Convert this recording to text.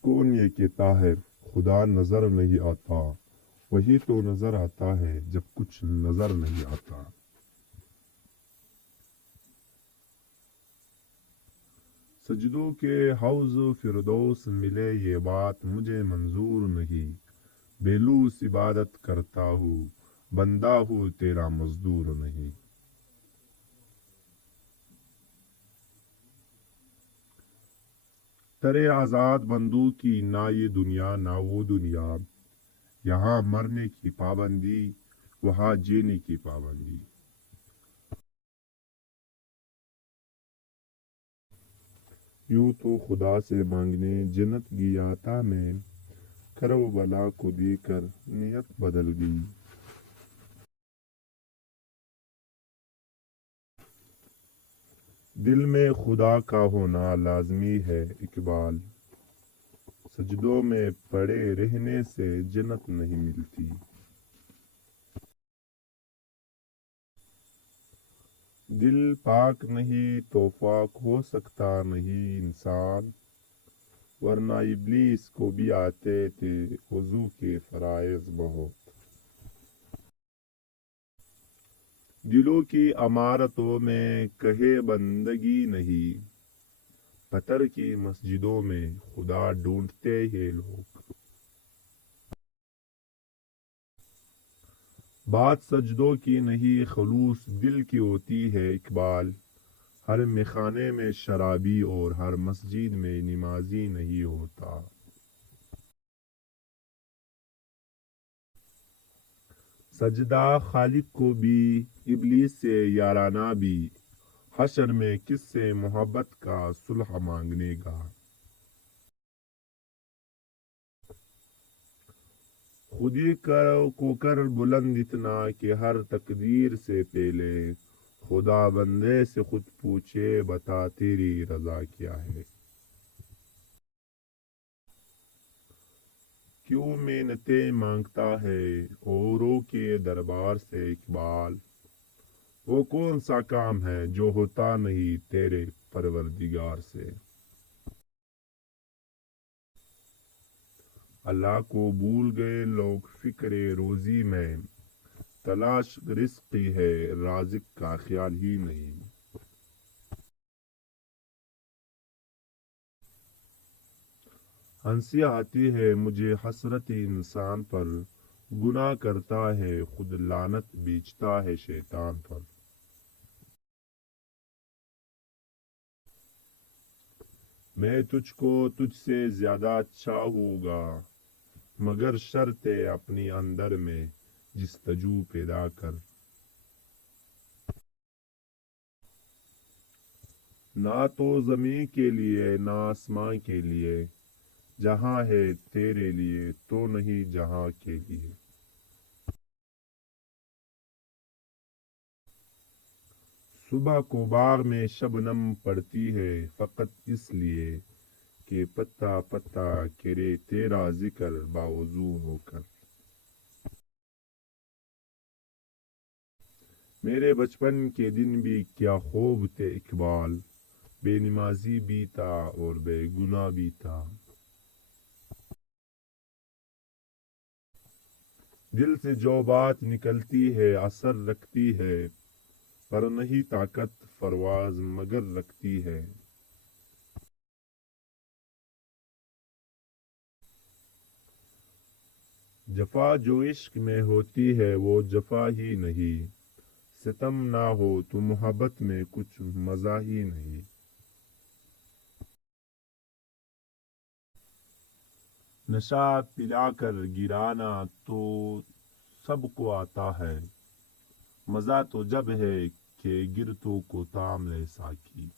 کون یہ کہتا ہے خدا نظر نہیں آتا؟ وہی تو نظر آتا ہے جب کچھ نظر نہیں آتا۔ سجدوں کے حوض فردوس ملے یہ بات مجھے منظور نہیں، بیلوس عبادت کرتا ہوں، بندہ ہوں تیرا مزدور نہیں۔ ترے آزاد بندوں کی نہ یہ دنیا نہ وہ دنیا، یہاں مرنے کی پابندی وہاں جینے کی پابندی۔ یوں تو خدا سے مانگنے جنت گیا تھا میں، کربلا کو دے کر نیت بدل گئی۔ دل میں خدا کا ہونا لازمی ہے اقبال، سجدوں میں پڑے رہنے سے جنت نہیں ملتی۔ دل پاک نہیں تو پاک ہو سکتا نہیں انسان، ورنہ ابلیس کو بھی آتے تھے وضو کے فرائض بہت۔ دلوں کی عمارتوں میں کہے بندگی نہیں، پتھر کی مسجدوں میں خدا ڈھونڈتے ہیں لوگ۔ بات سجدوں کی نہیں خلوص دل کی ہوتی ہے اقبال، ہر میخانے میں شرابی اور ہر مسجد میں نمازی نہیں ہوتا۔ سجدہ خالق کو بھی ابلیس سے یارانہ بھی، حشر میں کس سے محبت کا صلح مانگنے گا۔ خودی کو کر بلند اتنا کہ ہر تقدیر سے پہلے خدا بندے سے خود پوچھے بتا تیری رضا کیا ہے۔ کیوں محنتیں مانگتا ہے اوروں کے دربار سے اقبال، وہ کون سا کام ہے جو ہوتا نہیں تیرے پروردگار سے۔ اللہ کو بھول گئے لوگ فکر روزی میں، تلاش رزق کی ہے رازق کا خیال ہی نہیں۔ ہنسی آتی ہے مجھے حسرت انسان پر، گناہ کرتا ہے خود لعنت بیچتا ہے شیطان پر۔ میں تجھ کو تجھ سے زیادہ اچھا ہوگا، مگر شرط ہے اپنی اندر میں جستجو پیدا کر۔ نہ تو زمین کے لیے نہ آسمان کے لیے، جہاں ہے تیرے لیے تو نہیں جہاں کے لیے۔ صبح کو باغ میں شبنم پڑتی ہے فقط اس لیے کہ پتا پتا کرے تیرا ذکر باوضو ہو کر۔ میرے بچپن کے دن بھی کیا خوب تھے اقبال، بے نمازی بھی تھا اور بے گناہ بھی تھا۔ دل سے جو بات نکلتی ہے اثر رکھتی ہے، پر نہیں طاقت پرواز مگر رکھتی ہے۔ جفا جو عشق میں ہوتی ہے وہ جفا ہی نہیں، ستم نہ ہو تو محبت میں کچھ مزہ ہی نہیں۔ نشہ پلا کر گرانا تو سب کو آتا ہے، مزہ تو جب ہے کہ گرتوں کو تام لے ساکی۔